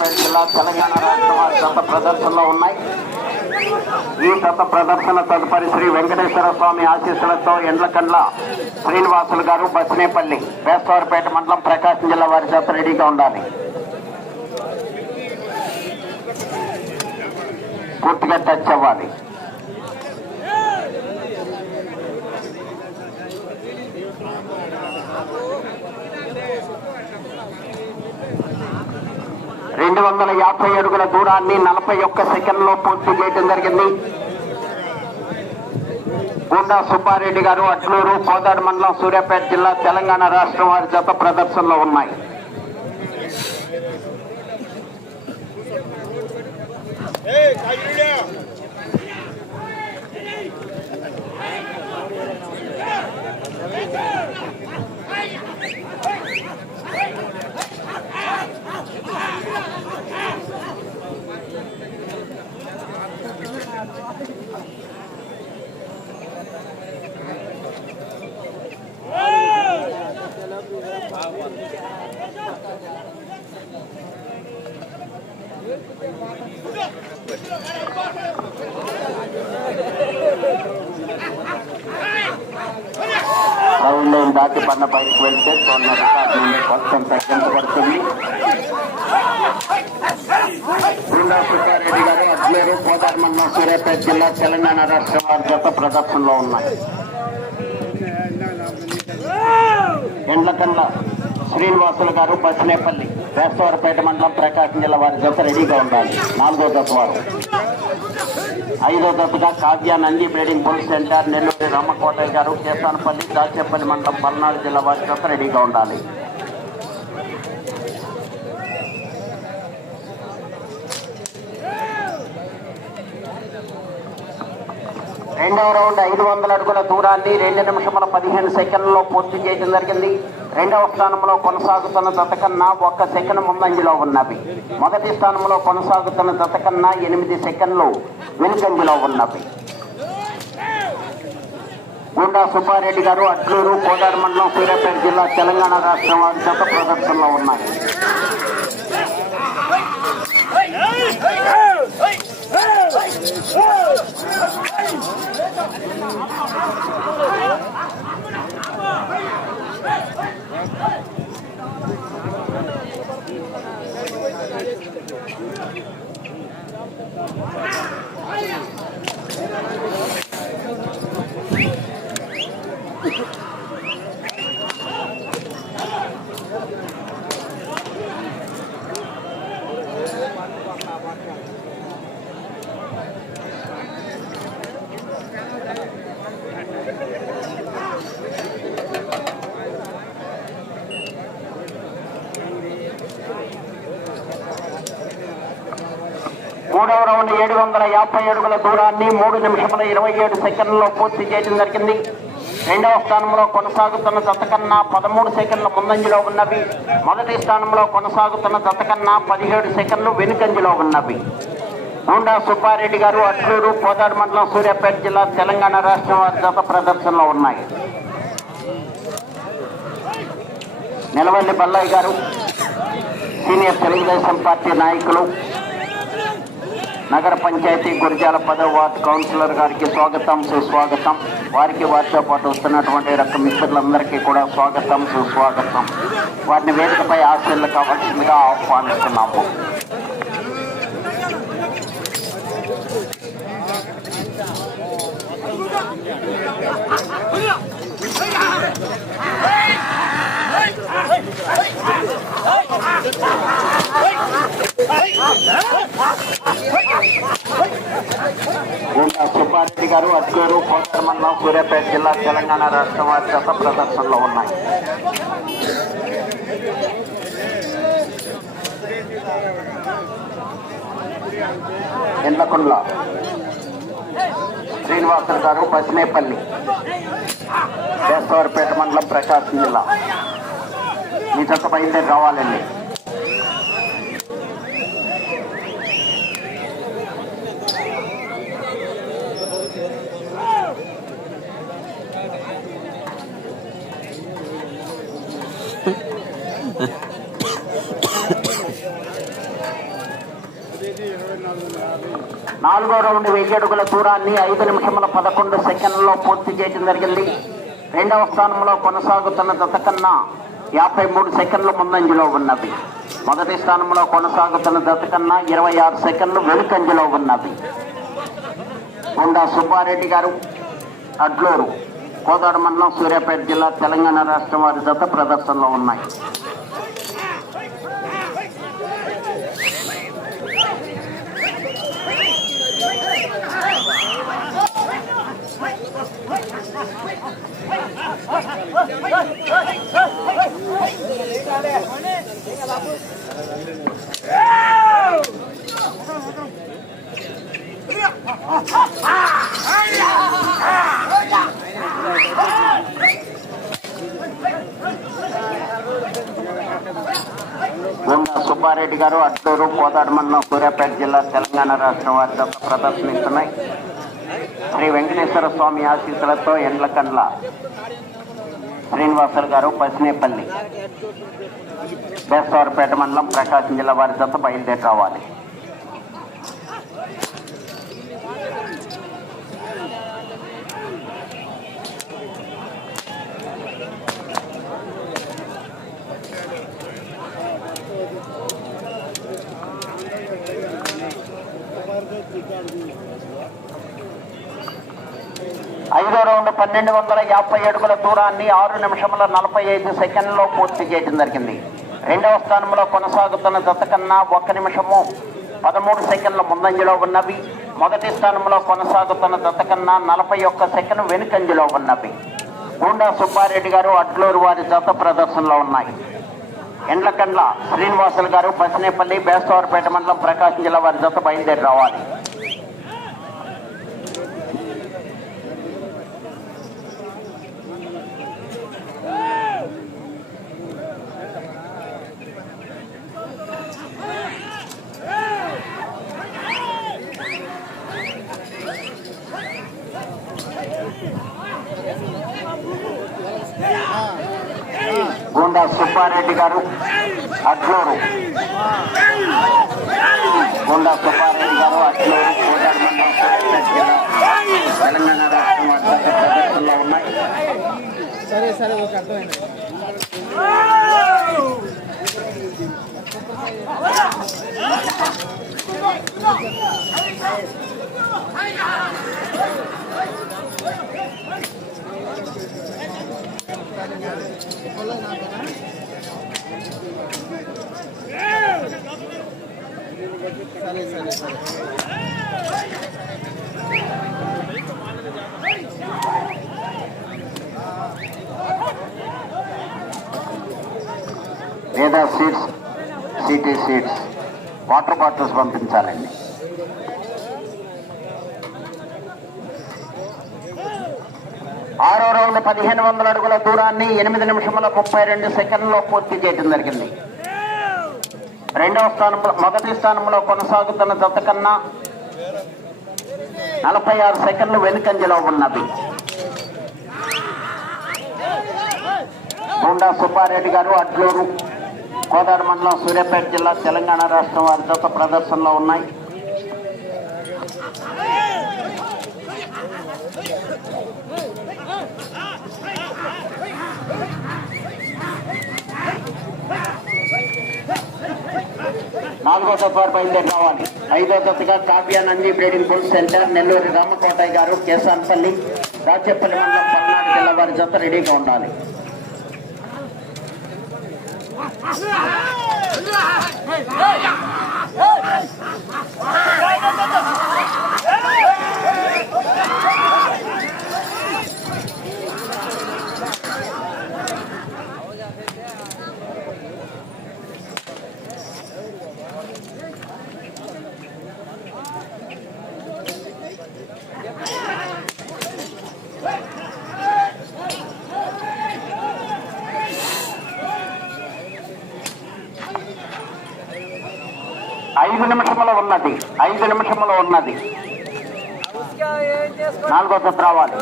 సూర్యాపేట జిల్లా తెలంగాణ రాష్ట్ర వారి గత ప్రదర్శనలో ఉన్నాయి. ఈ గత ప్రదర్శన తదుపరి శ్రీ వెంకటేశ్వర స్వామి ఆశీస్సులతో ఎండ్లకండ్ల శ్రీనివాసులు గారు బస్నేపల్లి వేస్తవారిపేట మండలం ప్రకాశం జిల్లా వారి చేత రెడీగా ఉండాలి. పూర్తిగా టచ్ అవ్వాలి. రెండు వందల యాభై అడుగుల దూరాన్ని నలభై ఒక్క సెకండ్లో పూర్తి చేయడం జరిగింది. గుండా సుబ్బారెడ్డి గారు అట్లూరు కోదాడు మండలం సూర్యాపేట జిల్లా తెలంగాణ రాష్ట్రం వారి జత ప్రదర్శనలో ఉన్నాయి. రౌండ్ లైన్ పైకి వెళ్తే తొమ్మిది రికార్డు తగ్గించబడుతుంది. సుబ్బారెడ్డి గారు అజ్మేరు కోదాడు సూర్యాపేట జిల్లా తెలంగాణ రాష్ట్ర వారి జత ప్రదర్శనలో ఉన్నాయి. ఎండ్లకండ్ల శ్రీనివాసులు గారు బసినేపల్లి వేస్తవారిపేట మండలం ప్రకాశం జిల్లా వారి జత రెడీగా ఉండాలి. నాలుగో జత వారు. ఐదో దశగా Kavya Nandi breeding bull centre Nellore Ramakotaiah garu Kesanapalli Dachepalli మండలం పల్నాడు జిల్లా వారి రెడీగా ఉండాలి. రెండవ రౌండ్ ఐదు వందల అడుగుల దూరాన్ని రెండు నిమిషముల పదిహేను సెకండ్లలో పూర్తి చేయడం జరిగింది. రెండవ స్థానంలో కొనసాగుతున్న జత కన్నా ఒక్క సెకండ్ ముందంజలో ఉన్నవి మొదటి స్థానంలో కొనసాగుతున్న జత కన్నా ఎనిమిది సెకండ్లు వెనుకంజలో ఉన్నవి గుండా సుబ్బారెడ్డి గారు అట్లూరు కోదాడు మండలం సూర్యాపేట జిల్లా తెలంగాణ రాష్ట్రం వారి జత ప్రదర్శనలో ఉన్నాయి Hey! Yeah. వందల యాభై అడుగుల దూరాన్ని మూడు నిమిషముల ఇరవై ఏడు సెకండ్లలో పూర్తి చేయడం జరిగింది. రెండవ స్థానంలో కొనసాగుతున్న జతకన్నా పదమూడు సెకండ్ల ముందంజలో ఉన్నవి. మొదటి స్థానంలో కొనసాగుతున్న జతకన్నా పదిహేడు సెకండ్లు వెనుకంజలో ఉన్నవి. గుండా సుబ్బారెడ్డి గారు అట్లూరు కోదాడు మండలం సూర్యాపేట జిల్లా తెలంగాణ రాష్ట్రం జత ప్రదర్శనలో ఉన్నాయి. నిలవల్లి బల్లయ్య గారు సీనియర్ తెలుగుదేశం పార్టీ నాయకులు నగర పంచాయతీ గురిజాల పదవ వార్డ్ కౌన్సిలర్ గారికి స్వాగతం సుస్వాగతం. వారికి వారితో పాటు వస్తున్నటువంటి రక మిత్రులందరికీ కూడా స్వాగతం సుస్వాగతం. వారిని వేదికపై ఆశీర్లు కావాల్సిందిగా ఆహ్వానిస్తున్నాము. గుండా సుబ్బారెడ్డి గారు అట్లూరు కోటర్ మండలం సూర్యాపేట జిల్లా తెలంగాణ రాష్ట్రం వారి గత ప్రదర్శనలో ఉన్నాయి. ఎండ్లకుండ్ల శ్రీనివాసులు గారు పసినేపల్లి వేస్తవారిపేట మండలం ప్రకాశం జిల్లా. మీ జత బయలుదేరి రావాలండి నాలుగో రౌండ్ వెయ్యి అడుగుల దూరాన్ని ఐదు నిమిషముల పదకొండు సెకండ్లలో పూర్తి చేయడం జరిగింది. రెండవ స్థానంలో కొనసాగుతున్న దత కన్నా యాభై మూడు సెకండ్ల ముందంజలో ఉన్నవి మొదటి స్థానంలో కొనసాగుతున్న దత కన్నా ఇరవై ఆరు సెకండ్లు వెనుకంజలో ఉన్నవి గుండా సుబ్బారెడ్డి గారు అడ్లూరు కోదాడ మండలం సూర్యాపేట జిల్లా తెలంగాణ రాష్ట్రం వారి జత ప్రదర్శనలో ఉన్నాయి. సుబ్బారెడ్డి గారు అట్లూరు కోదాడ మండలం సూర్యాపేట జిల్లా తెలంగాణ రాష్ట్రం వారి యొక్క ప్రదర్శనిస్తున్నాయి. శ్రీ వెంకటేశ్వర స్వామి ఆశీస్సులతో ఎండ్లకండ్ల శ్రీనివాసులు గారు పసినేపల్లి. బేస్తవారపేట మండలం ప్రకాశం జిల్లా వారి జత బయలుదేరి రావాలి ఐదో రౌండ్ పన్నెండు వందల యాభై అడుగుల దూరాన్ని ఆరు నిమిషముల నలభై ఐదు సెకండ్లో పూర్తి చేయడం జరిగింది. రెండవ స్థానంలో కొనసాగుతున్న దత్తకన్నా ఒక్క నిమిషము పదమూడు సెకండ్ల ముందంజలో ఉన్నవి. మొదటి స్థానంలో కొనసాగుతున్న జత కన్నా నలభై ఒక్క సెకండ్ వెనుకంజలో ఉన్నవి. గూండా సుబ్బారెడ్డి గారు అడ్లూరు వారి జత ప్రదర్శనలో ఉన్నాయి. ఎండ్లకండ్ల శ్రీనివాసులు గారు బసినేపల్లి బేస్తవారపేట మండలం ప్రకాశం జిల్లా వారి జత బయలుదేరి రావాలి గూండా సుబ్బారెడ్డి గారు అడ్లూరు గూండా సుబ్బారెడ్డి గారు అడ్లూరు కోదాడ మండలం సూర్యాపేట జిల్లా తెలంగాణ రాష్ట్రం వారి జత ప్రదర్శనలో ఉన్నాయి సరే సరే ఓకే అర్థమైంది సరే సరే సరే లేదా seats city seats water bottles పంపించాలండి. ఆరో రౌండ్ పదిహేను వందల అడుగుల దూరాన్ని ఎనిమిది నిమిషముల ముప్పై రెండు సెకండ్లో పూర్తి చేయడం జరిగింది. రెండవ స్థానంలో మొదటి స్థానంలో కొనసాగుతున్న జత కన్నా నలభై ఆరు సెకండ్లు వెనుకంజలో ఉన్నది. గుండా సుబ్బారెడ్డి గారు అడ్లూరు కోదాడ మండలం సూర్యాపేట జిల్లా తెలంగాణ రాష్ట్రం వారి జత ప్రదర్శనలో ఉన్నాయి. నాలుగో సఫార్ బయలుదేరి రావాలి ఐదో జతగా Kavya Nandi breeding bull centre Nellore Ramakotaiah garu Kesanpalli Rajapalli మండలం పల్నాడు జిల్లా వారి జత రెడీగా ఉండాలి. ఐదు నిమిషముల ఉన్నది. ఐదు నిమిషముల ఉన్నది. నాలుగో జత రావాలి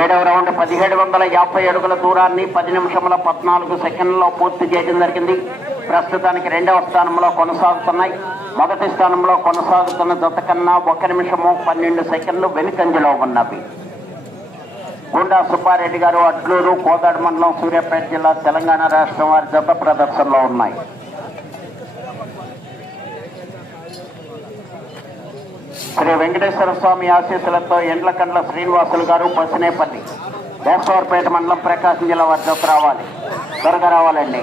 ఏడవ రౌండ్ పదిహేడు వందల యాభై అడుగుల దూరాన్ని పది నిమిషముల పద్నాలుగు సెకండ్లో పూర్తి చేయడం జరిగింది. ప్రస్తుతానికి రెండవ స్థానంలో కొనసాగుతున్నాయి. మొదటి స్థానంలో కొనసాగుతున్న జత కన్నా ఒక నిమిషము పన్నెండు సెకండ్లు వెనుకంజలో ఉన్నవి. గుండా సుబ్బారెడ్డి గారు అడ్లూరు కోదాడు మండలం సూర్యాపేట జిల్లా తెలంగాణ రాష్ట్రం వారి జత ప్రదర్శనలో ఉన్నాయి. శ్రీ వెంకటేశ్వర స్వామి ఆశీస్సులతో ఎండ్లకండ్ల శ్రీనివాసులు గారు పసినేపల్లి వేసవరపేట మండలం ప్రకాశం జిల్లా వారి జత రావాలి. త్వరగా రావాలండి.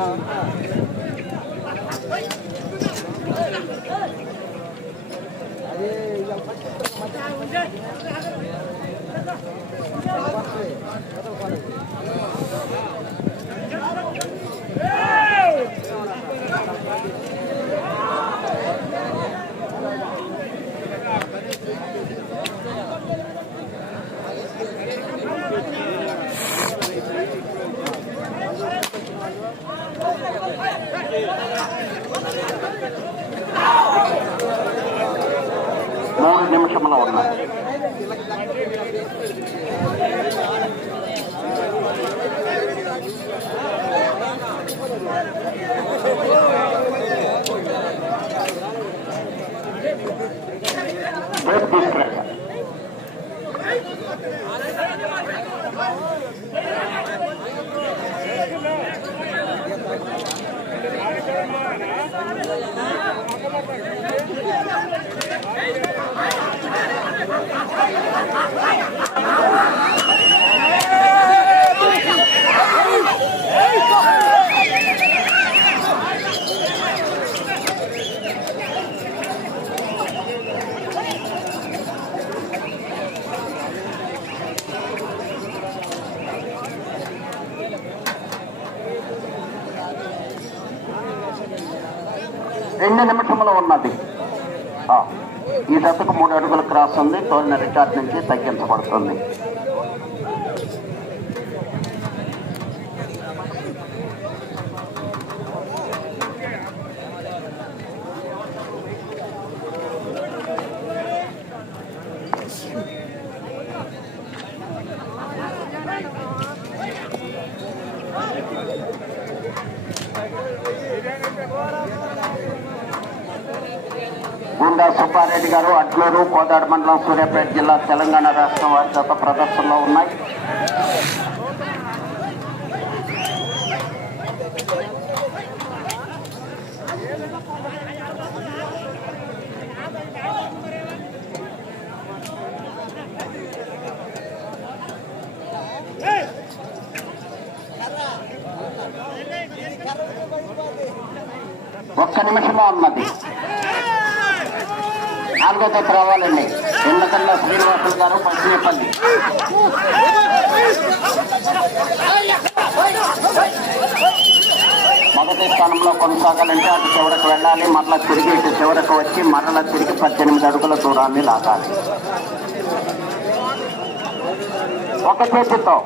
మూడు నిమిషంలో ఉన్నది రేపు తీసుకురండి రెండు నిమిషంలో ఉన్నది. ఈ దశకు మూడు అడుగులు క్రాస్ ఉంది. తోలిన రికార్డ్ నుంచి తగ్గించబడుతుంది. సుబ్బారెడ్డి గారు అడ్లూరు కోదాడు మండలం సూర్యాపేట జిల్లా తెలంగాణ రాష్ట్రం వారి చేత ప్రదర్శనలో ఉన్నాయి. ఒక్క నిమిషంలో ఉన్నది. నాలుగో తప్పు రావాలండి. ఎందుకల్లా శ్రీనివాసులు గారు పశ్చిమపల్లి మొదటి స్థానంలో కొనసాగాలంటే అటు చివరకు వెళ్ళాలి మరలా తిరిగి ఇటు చివరకు వచ్చి మరలా తిరిగి పద్దెనిమిది అడుగుల దూరాన్ని లాగాలి. ఒక చేతితో.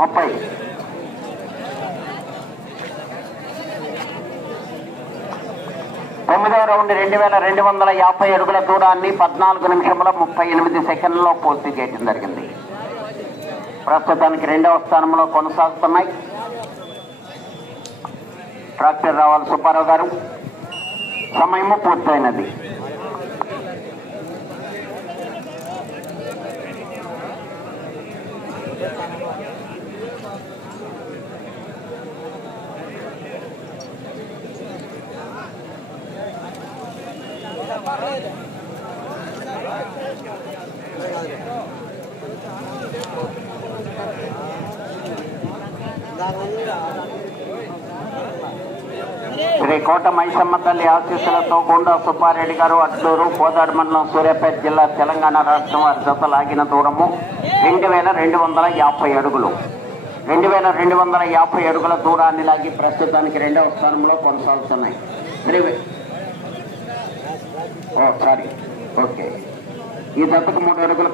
ముప్పై. తొమ్మిదవ రౌండ్ రెండు వేల రెండు వందల యాభై అడుగుల దూరాన్ని పద్నాలుగు నిమిషముల ముప్పై ఎనిమిది సెకండ్లలో పూర్తి చేయడం జరిగింది. ప్రస్తుతానికి రెండవ స్థానంలో కొనసాగుతున్నాయి. ట్రాక్టర్ రావాలి సుబ్బారావు గారు. సమయము పూర్తయినది. శ్రీ కోట మైసమ్మ తల్లి ఆశీస్సులతో గుండా సుబ్బారెడ్డి గారు అట్లూరు కోదాడు మండలం సూర్యాపేట జిల్లా తెలంగాణ రాష్ట్రం వారి జత లాగిన దూరము రెండు వేల రెండు వందల యాభై అడుగులు. రెండు వేల రెండు వందల యాభై అడుగుల దూరాన్ని లాగి ప్రస్తుతానికి రెండవ స్థానంలో కొనసాగుతున్నాయి. Sri oh sorry okay. ఈ జతకు మూడు అడుగులు